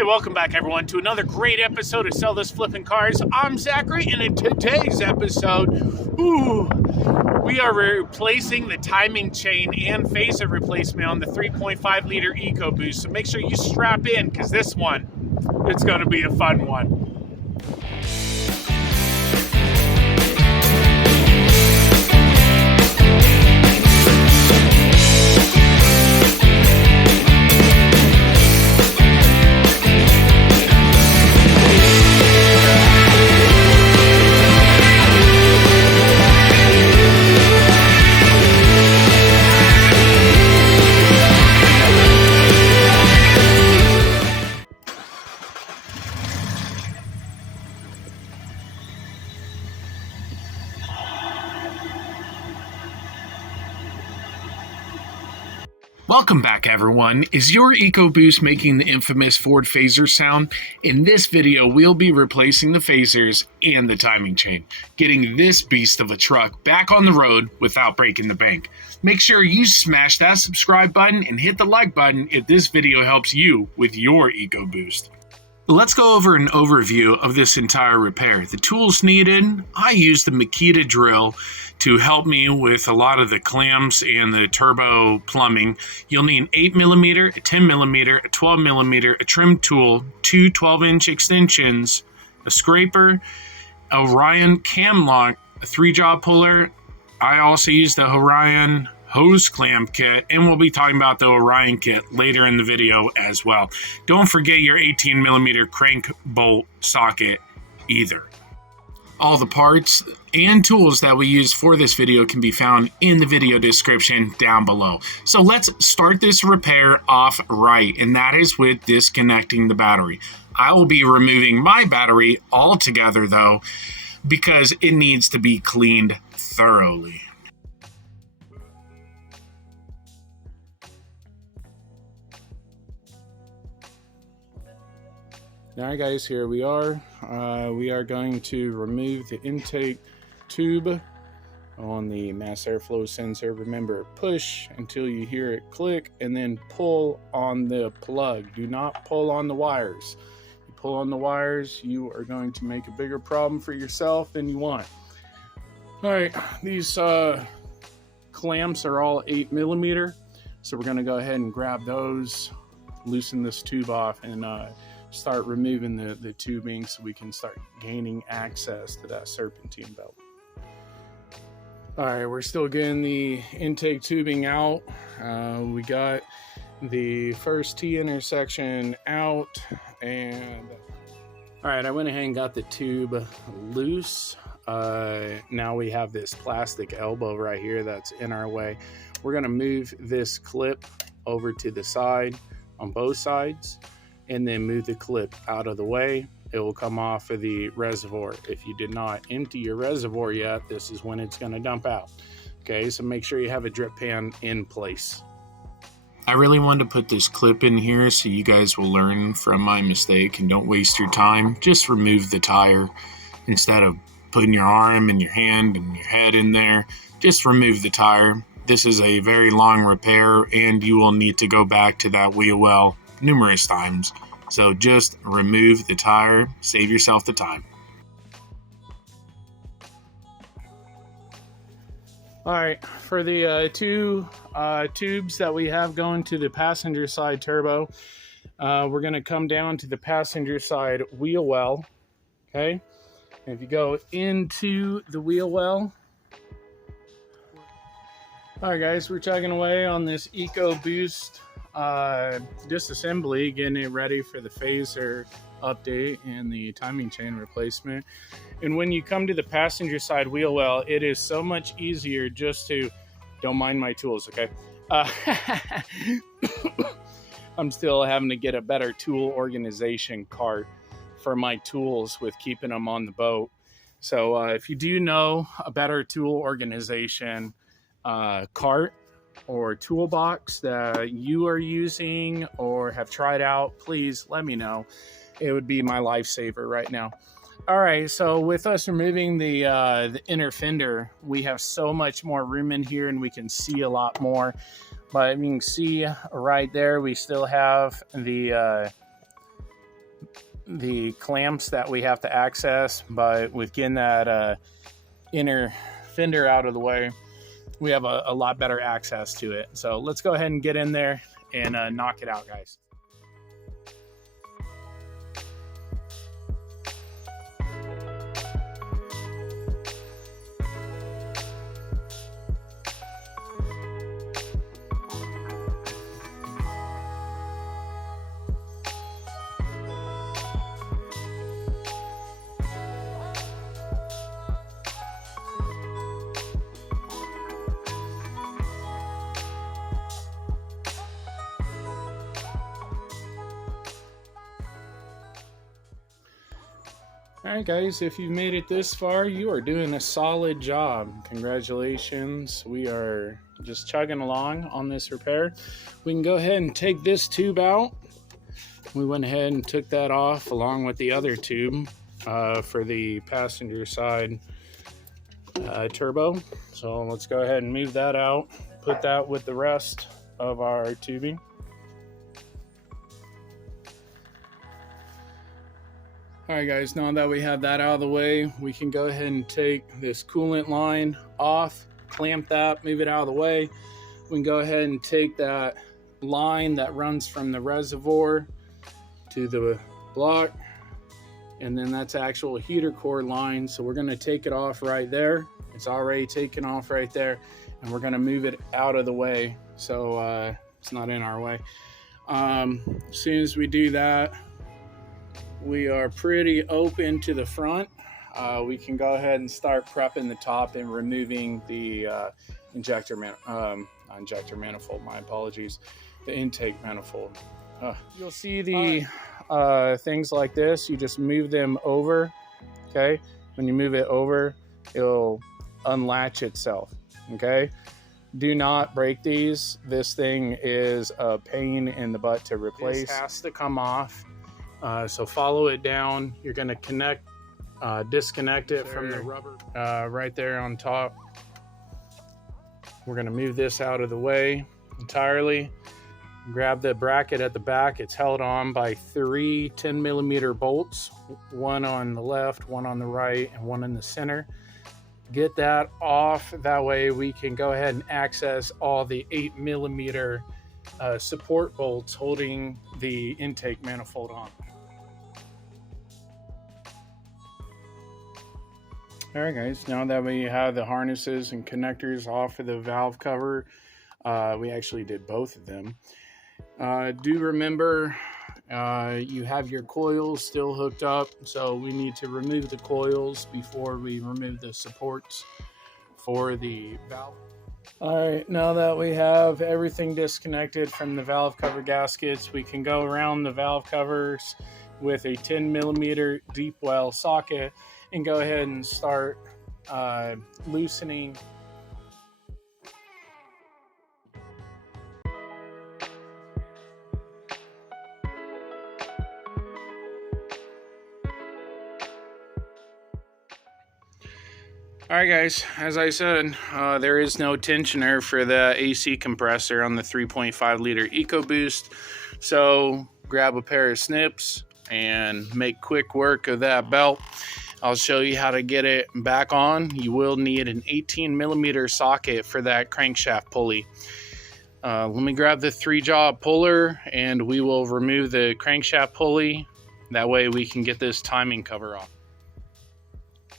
Hey, welcome back, everyone, to another great episode of Sell This Flipping Cars. I'm Zachary, and in today's episode, we are replacing the timing chain and phaser replacement on the 3.5 liter EcoBoost. So make sure you strap in, because this one, it's going to be a fun one. Welcome back, everyone. Is your EcoBoost making the infamous Ford phaser sound? In this video, we'll be replacing the phasers and the timing chain, getting this beast of a truck back on the road without breaking the bank. Make sure you smash that subscribe button and hit the like button if this video helps you with your EcoBoost. Let's go over an overview of this entire repair. The tools needed: I used the Makita drill to help me with a lot of the clamps and the turbo plumbing. You'll need an 8mm, a 10mm, a 12mm, a trim tool, two 12-inch extensions, a scraper, a Orion cam lock, a 3-jaw puller. I also used the Orion hose clamp kit, and we'll be talking about the Orion kit later in the video as well. Don't forget your 18mm crank bolt socket either. All the parts and tools that we use for this video can be found in the video description down below. So let's start this repair off right, and that is with disconnecting the battery. I will be removing my battery altogether though, because it needs to be cleaned thoroughly. Alright guys, here we are. We are going to remove the intake tube on the mass airflow sensor. Remember, push until you hear it click and then pull on the plug. Do not pull on the wires. You pull on the wires, you are going to make a bigger problem for yourself than you want. Alright, these clamps are all 8mm, so we're going to go ahead and grab those, loosen this tube off, and start removing the tubing so we can start gaining access to that serpentine belt. All right, we're still getting the intake tubing out. We got the first T intersection out, and all right, I went ahead and got the tube loose. Now we have this plastic elbow right here that's in our way. We're gonna move this clip over to the side on both sides, and then move the clip out of the way. It will come off of the reservoir. If you did not empty your reservoir yet, this is when it's gonna dump out. Okay, so make sure you have a drip pan in place. I really wanted to put this clip in here so you guys will learn from my mistake and don't waste your time. Just remove the tire instead of putting your arm and your hand and your head in there. Just remove the tire. This is a very long repair, and you will need to go back to that wheel well numerous times. So just remove the tire, save yourself the time. All right, for the two tubes that we have going to the passenger side turbo, we're gonna come down to the passenger side wheel well, okay? And if you go into the wheel well, all right guys, we're chugging away on this EcoBoost disassembly, getting it ready for the phaser update and the timing chain replacement. And when you come to the passenger side wheel well, it is so much easier just to, don't mind my tools, okay? I'm still having to get a better tool organization cart for my tools with keeping them on the boat. So if you do know a better tool organization cart or toolbox that you are using or have tried out, please let me know. It would be my lifesaver right now. All right, so with us removing the inner fender, we have so much more room in here and we can see a lot more. But you can see right there, we still have the the clamps that we have to access, but with getting that inner fender out of the way, we have a lot better access to it. So let's go ahead and get in there and knock it out, guys. Alright guys, if you've made it this far, you are doing a solid job. Congratulations. We are just chugging along on this repair. We can go ahead and take this tube out. We went ahead and took that off along with the other tube for the passenger side turbo. So let's go ahead and move that out, put that with the rest of our tubing. Alright guys, now that we have that out of the way, we can go ahead and take this coolant line off, clamp that, move it out of the way. We can go ahead and take that line that runs from the reservoir to the block, and then that's actual heater core line. So we're going to take it off right there. It's already taken off right there, and we're going to move it out of the way so it's not in our way. As soon as we do that, we are pretty open to the front. We can go ahead and start prepping the top and removing the injector manifold, my apologies, the intake manifold. You'll see the things like this. You just move them over, okay? When you move it over, it'll unlatch itself, okay? Do not break these. This thing is a pain in the butt to replace. This has to come off. So follow it down. You're going to disconnect it from the rubber right there on top. We're going to move this out of the way entirely. Grab the bracket at the back. It's held on by 3 10mm bolts, one on the left, one on the right, and one in the center. Get that off. That way we can go ahead and access all the 8mm support bolts holding the intake manifold on. Alright guys, now that we have the harnesses and connectors off of the valve cover, we actually did both of them. Do remember you have your coils still hooked up, so we need to remove the coils before we remove the supports for the valve. Alright, now that we have everything disconnected from the valve cover gaskets, we can go around the valve covers with a 10mm deep well socket and go ahead and start loosening. Alright guys, as I said, there is no tensioner for the AC compressor on the 3.5 liter EcoBoost, so grab a pair of snips and make quick work of that belt. I'll show you how to get it back on. You will need an 18mm socket for that crankshaft pulley. Let me grab the 3-jaw puller and we will remove the crankshaft pulley. That way we can get this timing cover off.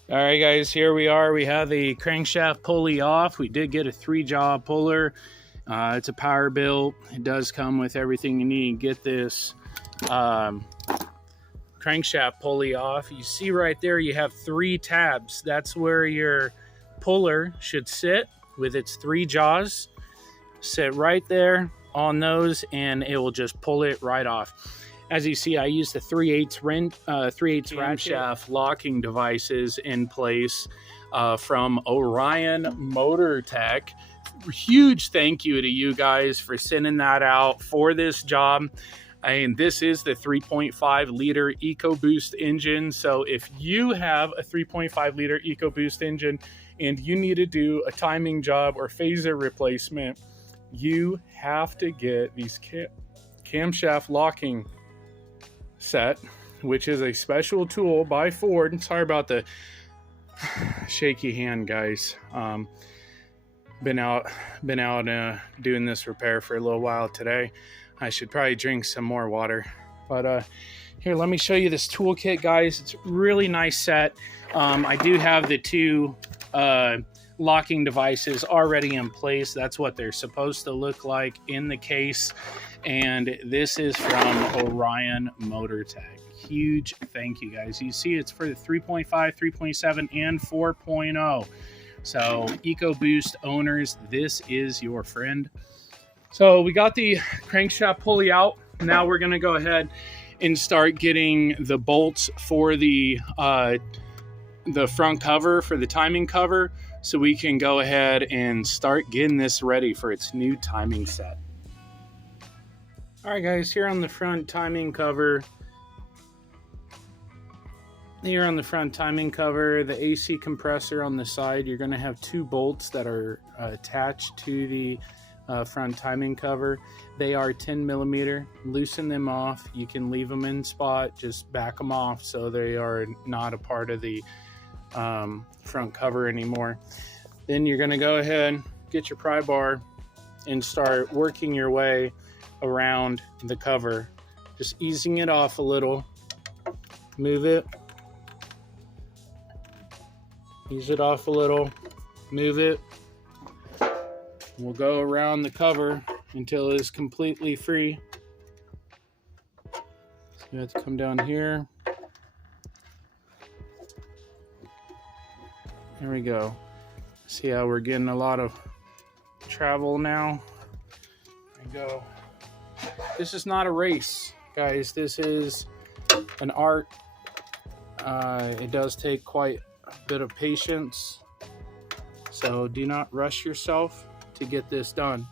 Alright guys, here we are. We have the crankshaft pulley off. We did get a 3-jaw puller. It's a power built. It does come with everything you need to get this crankshaft pulley off. You see right there you have 3 tabs. That's where your puller should sit with its 3 jaws. Sit right there on those and it will just pull it right off. As you see, I used the 3/8 ratchet shaft locking devices in place from Orion Motor Tech. Huge thank you to you guys for sending that out for this job. And this is the 3.5 liter EcoBoost engine. So if you have a 3.5 liter EcoBoost engine and you need to do a timing job or phaser replacement, you have to get these camshaft locking set. which is a special tool by Ford. Sorry about the shaky hand, guys. Been out doing this repair for a little while today. I should probably drink some more water, but here, let me show you this toolkit, guys. It's a really nice set. I do have the two locking devices already in place. That's what they're supposed to look like in the case. And this is from Orion Motor Tech. Huge thank you, guys. You see it's for the 3.5, 3.7, and 4.0. So EcoBoost owners, this is your friend. So we got the crankshaft pulley out. Now we're gonna go ahead and start getting the bolts for the front cover, for the timing cover, so we can go ahead and start getting this ready for its new timing set. All right, guys, here on the front timing cover, the AC compressor on the side, you're going to have two bolts that are attached to the front timing cover. They are 10 millimeter. Loosen them off. You can leave them in spot, just back them off so they are not a part of the front cover anymore. Then you're going to go ahead, get your pry bar, and start working your way around the cover, just easing it off a little. Move it, ease it off a little, move it. We'll go around the cover until it is completely free. So you have to come down here. There we go. See how we're getting a lot of travel now? There we go. This is not a race, guys. This is an art. It does take quite a bit of patience. So do not rush yourself to get this done.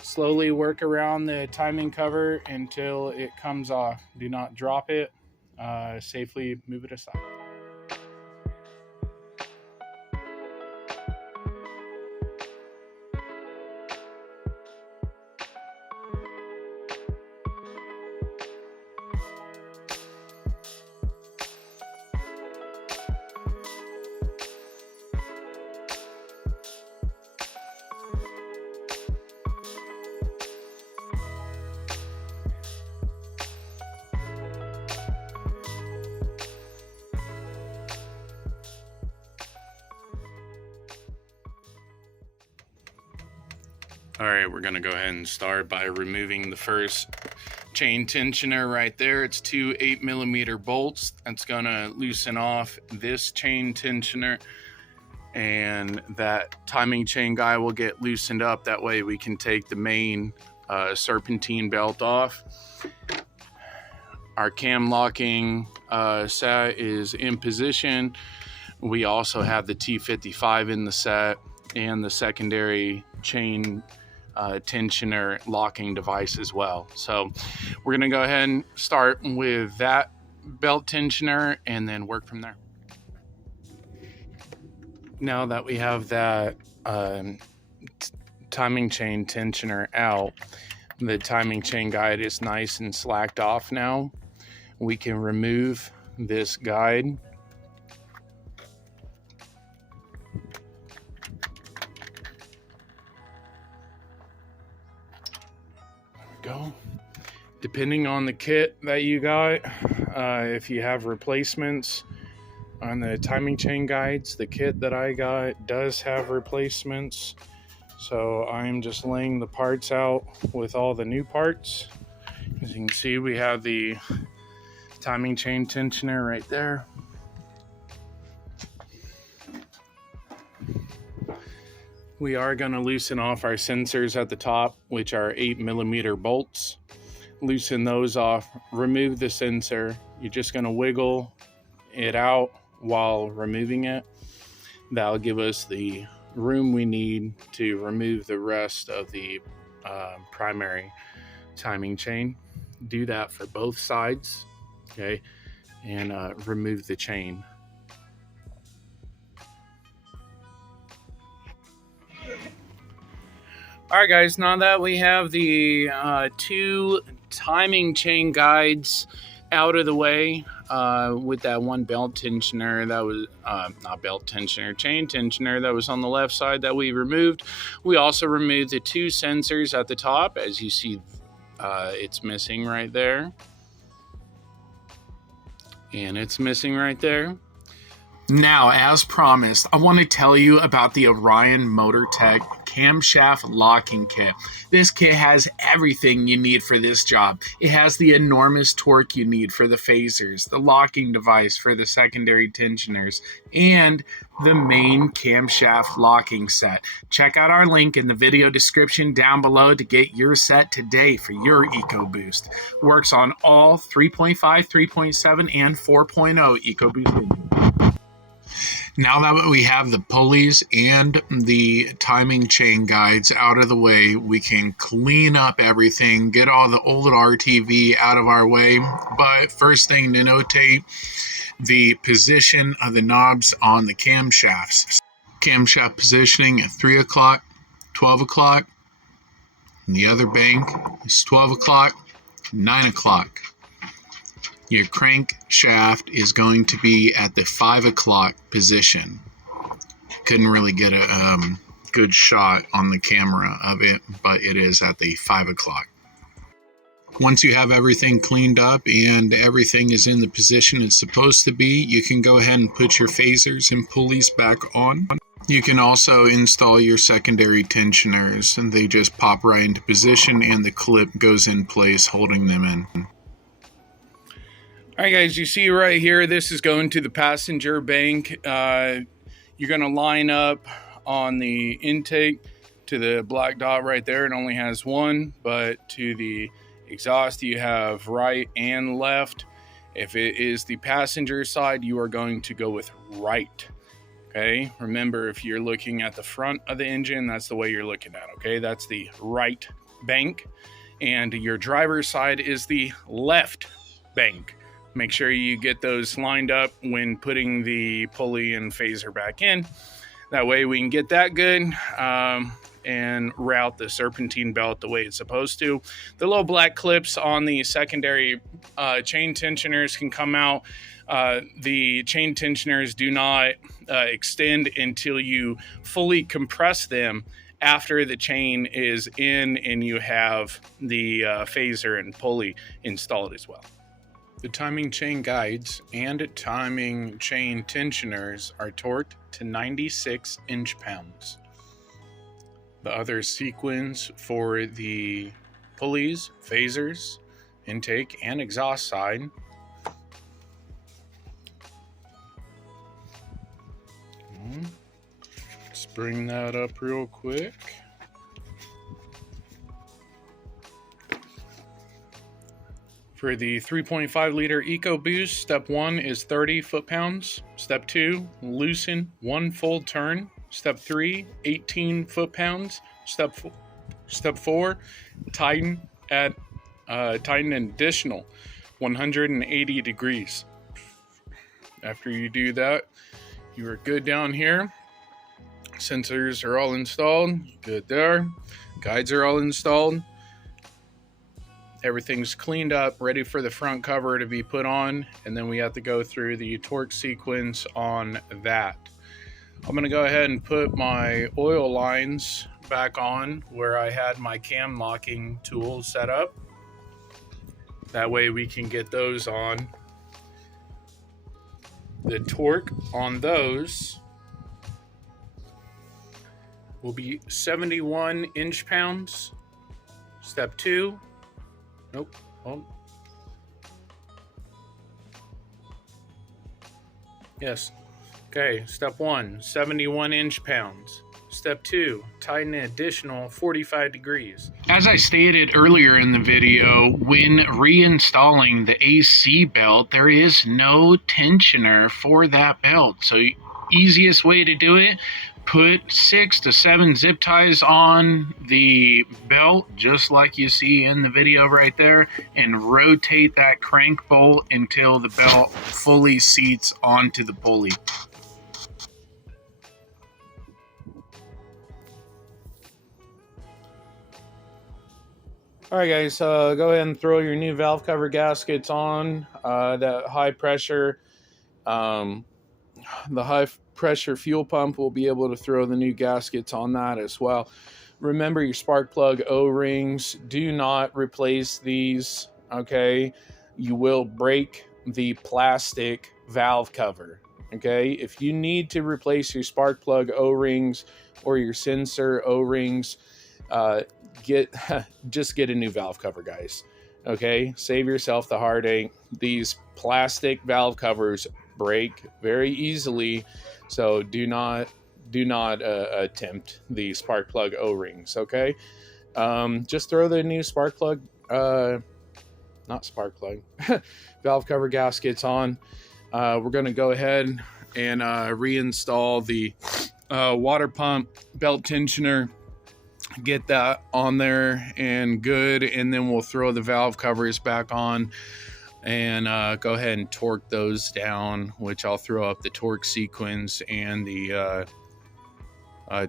Slowly work around the timing cover until it comes off. Do not drop it. Safely move it aside. All right, we're gonna go ahead and start by removing the first chain tensioner right there. It's two 8 millimeter bolts. That's gonna loosen off this chain tensioner, and that timing chain guy will get loosened up. That way we can take the main serpentine belt off. Our cam locking set is in position. We also have the T55 in the set and the secondary chain tensioner locking device as well. So we're going to go ahead and start with that belt tensioner and then work from there. Now that we have that timing chain tensioner out, the timing chain guide is nice and slacked off now. We can remove this guide. Go. Depending on the kit that you got, if you have replacements on the timing chain guides, the kit that I got does have replacements. So I'm just laying the parts out with all the new parts. As you can see, we have the timing chain tensioner right there. We are going to loosen off our sensors at the top, which are 8 millimeter bolts. Loosen those off, remove the sensor. You're just going to wiggle it out while removing it. That'll give us the room we need to remove the rest of the primary timing chain. Do that for both sides, okay, and remove the chain. All right, guys, now that we have the two timing chain guides out of the way with that one belt tensioner that was not belt tensioner, chain tensioner that was on the left side that we removed. We also removed the 2 sensors at the top. As you see, it's missing right there, and it's missing right there. Now, as promised, I want to tell you about the Orion Motortech camshaft locking kit. This kit has everything you need for this job. It has the enormous torque you need for the phasers, the locking device for the secondary tensioners, and the main camshaft locking set. Check out our link in the video description down below to get your set today for your EcoBoost. Works on all 3.5, 3.7, and 4.0 EcoBoost engines. Now that we have the pulleys and the timing chain guides out of the way, we can clean up everything, get all the old RTV out of our way. But first thing to notate, the position of the knobs on the camshafts. Camshaft positioning at 3 o'clock, 12 o'clock, and the other bank is 12 o'clock, 9 o'clock. Your crankshaft is going to be at the 5 o'clock position. Couldn't really get a good shot on the camera of it, but it is at the 5 o'clock. Once you have everything cleaned up and everything is in the position it's supposed to be, you can go ahead and put your phasers and pulleys back on. You can also install your secondary tensioners, and they just pop right into position and the clip goes in place holding them in. All right, guys, you see right here, this is going to the passenger bank. You're going to line up on the intake to the black dot right there. It only has one, but to the exhaust, you have right and left. If it is the passenger side, you are going to go with right. Okay, remember, if you're looking at the front of the engine, that's the way you're looking at. Okay, that's the right bank, and your driver's side is the left bank. Make sure you get those lined up when putting the pulley and phaser back in. That way we can get that good and route the serpentine belt the way it's supposed to. The little black clips on the secondary chain tensioners can come out. The chain tensioners do not extend until you fully compress them after the chain is in and you have the phaser and pulley installed as well. The timing chain guides and timing chain tensioners are torqued to 96 inch-pounds. The other sequence for the pulleys, phasers, intake, and exhaust side let's bring that up real quick. For the 3.5 liter EcoBoost, step 1 is 30 foot-pounds. Step 2, loosen 1 full turn. Step 3, 18 foot-pounds. Step 4, tighten an additional 180 degrees. After you do that, you are good down here. Sensors are all installed. Good there. Guides are all installed. Everything's cleaned up, ready for the front cover to be put on, and then we have to go through the torque sequence on that. I'm going to go ahead and put my oil lines back on where I had my cam locking tool set up. That way we can get those on. The torque on those will be 71 inch-pounds. Step 2. Nope. Hold. Yes. Okay. Step 1, 71 inch-pounds. Step 2, tighten an additional 45 degrees. As I stated earlier in the video, when reinstalling the AC belt, there is no tensioner for that belt. So easiest way to do it, put 6 to 7 zip ties on the belt, just like you see in the video right there, and rotate that crank bolt until the belt fully seats onto the pulley. All right, guys, go ahead and throw your new valve cover gaskets on. That high pressure, the high pressure fuel pump will be able to throw the new gaskets on that as well. Remember your spark plug O-rings. Do not replace these, okay? You will break the plastic valve cover, okay? If you need to replace your spark plug O-rings or your sensor O-rings, just get a new valve cover, guys. Okay, save yourself the heartache. These plastic valve covers break very easily, so do not attempt the spark plug O-rings. Okay, just throw the new spark plug, not spark plug, valve cover gaskets on. We're going to go ahead and reinstall the water pump belt tensioner. Get that on there and good, and then we'll throw the valve covers back on and go ahead and torque those down, which I'll throw up the torque sequence and the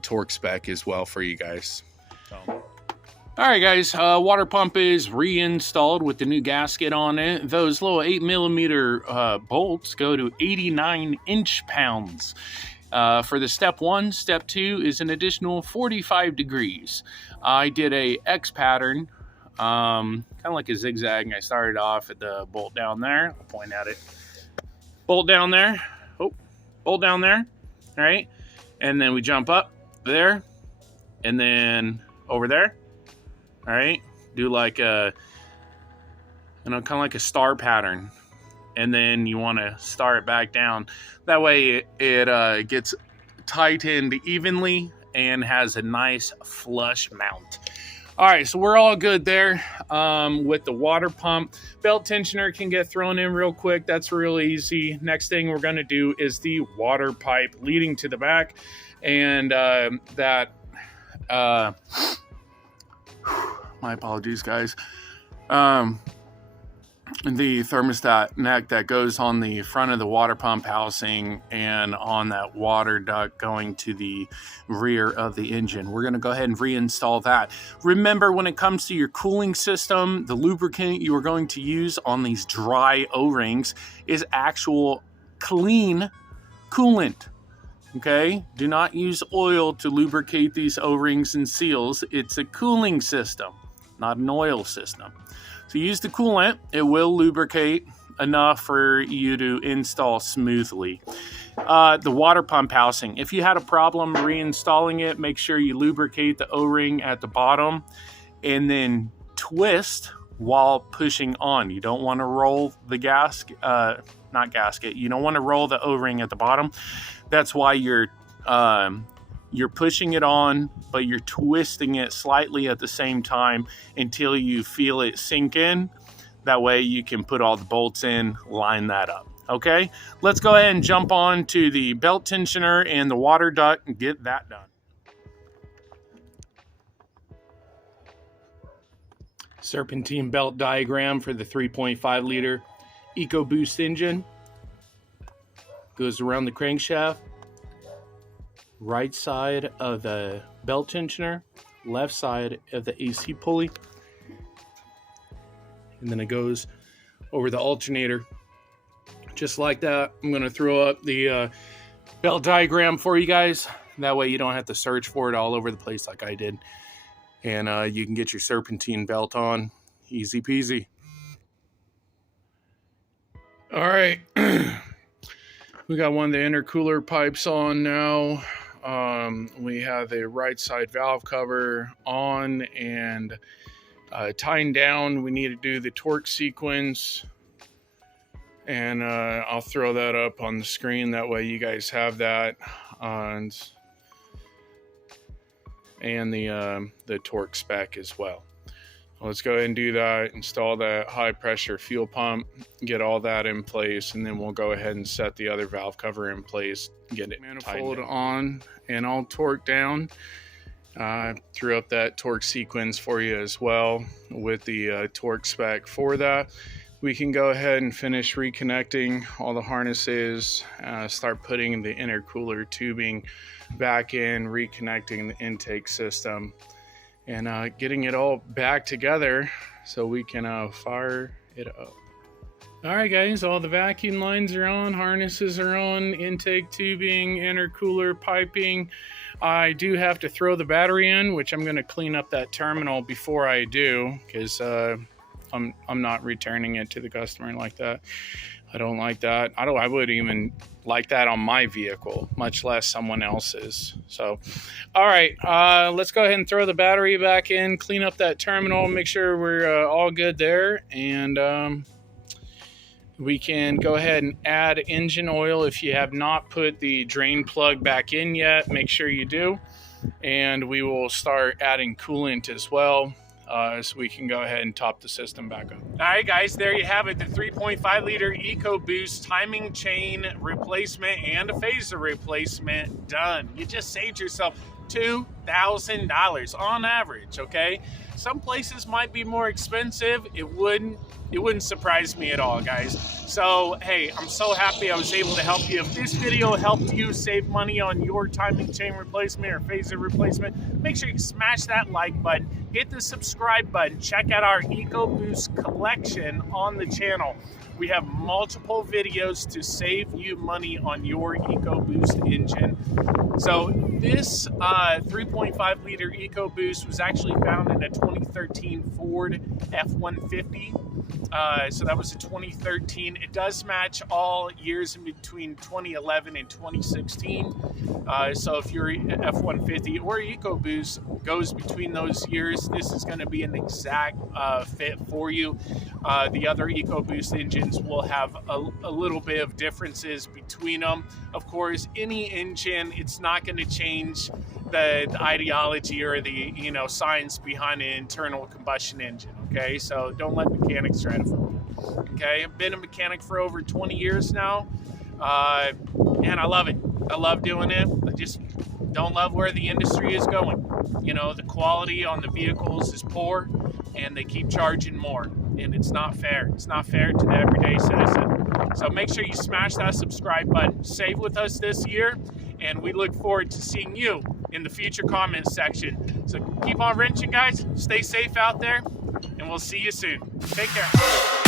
torque spec as well for you guys. All right, guys, water pump is reinstalled with the new gasket on it. Those little 8mm bolts go to 89 inch-pounds. For the step 1, step 2 is an additional 45 degrees. I did a X pattern, kind of like a zigzag, and I started off at the bolt down there. I'll point at it. Bolt down there. Oh, bolt down there. All right. And then we jump up there and then over there. All right. Do like a, kind of like a star pattern. And then you want to star it back down. That way it gets tightened evenly and has a nice flush mount. All right, so we're all good there with the water pump. Belt tensioner can get thrown in real quick. That's real easy. Next thing we're going to do is the water pipe leading to the back. And my apologies, guys. The thermostat neck that goes on the front of the water pump housing and on that water duct going to the rear of the engine. We're going to go ahead and reinstall that. Remember, when it comes to your cooling system, the lubricant you are going to use on these dry O-rings is actual clean coolant. Okay? Do not use oil to lubricate these O-rings and seals. It's a cooling system, not an oil system. So use the coolant. It will lubricate enough for you to install smoothly. The water pump housing. If you had a problem reinstalling it, make sure you lubricate the O-ring at the bottom and then twist while pushing on. You don't want to roll the you don't want to roll the O-ring at the bottom. That's why you're pushing it on, but you're twisting it slightly at the same time until you feel it sink in. That way you can put all the bolts in, line that up. Okay, let's go ahead and jump on to the belt tensioner and the water duct and get that done. Serpentine belt diagram for the 3.5 liter EcoBoost engine. Goes around the crankshaft. Right side of the belt tensioner, left side of the AC pulley, and then it goes over the alternator just like that. I'm going to throw up the belt diagram for you guys. That way you don't have to search for it all over the place like I did, and you can get your serpentine belt on easy peasy. All right, we got one of the intercooler pipes on now. We have the right side valve cover on and tying down. We need to do the torque sequence, and I'll throw that up on the screen. That way you guys have that and the torque spec as well. Let's go ahead and do that, install that high pressure fuel pump, get all that in place, and then we'll go ahead and set the other valve cover in place, get it manifold on and all torque down. Threw up that torque sequence for you as well with the torque spec for that. We can go ahead and finish reconnecting all the harnesses, start putting the intercooler tubing back in, reconnecting the intake system. and getting it all back together so we can fire it up. All right, guys, all the vacuum lines are on, harnesses are on, intake tubing, intercooler piping. I do have to throw the battery in, which I'm going to clean up that terminal before I do, because I'm not returning it to the customer like that. I don't like that. I wouldn't even like that on my vehicle, much less someone else's. So, all right, let's go ahead and throw the battery back in, clean up that terminal, make sure we're all good there, and we can go ahead and add engine oil. If you have not put the drain plug back in yet, make sure you do. And we will start adding coolant as well, so we can go ahead and top the system back up. All right, guys, there you have it. The 3.5 liter EcoBoost timing chain replacement and a phaser replacement done. You just saved yourself $2,000 on average, okay? Some places might be more expensive. It wouldn't surprise me at all, guys. So, hey, I'm so happy I was able to help you. If this video helped you save money on your timing chain replacement or phaser replacement, make sure you smash that like button, hit the subscribe button, check out our EcoBoost collection on the channel. We have multiple videos to save you money on your EcoBoost engine. So this 3.5 liter EcoBoost was actually found in a 2013 Ford F-150. So that was a 2013. It does match all years in between 2011 and 2016. So if your F-150 or EcoBoost goes between those years, this is going to be an exact fit for you. The other EcoBoost engines will have a little bit of differences between them. Of course, any engine, it's not going to change the ideology or the science behind an internal combustion engine. Okay, so don't let mechanics try to fool you. Okay, I've been a mechanic for over 20 years now, and I love it. I love doing it. I just don't love where the industry is going. The quality on the vehicles is poor, and they keep charging more, and it's not fair. It's not fair to the everyday citizen. So make sure you smash that subscribe button. Save with us this year, and we look forward to seeing you in the future comments section. So keep on wrenching, guys. Stay safe out there, and we'll see you soon. Take care.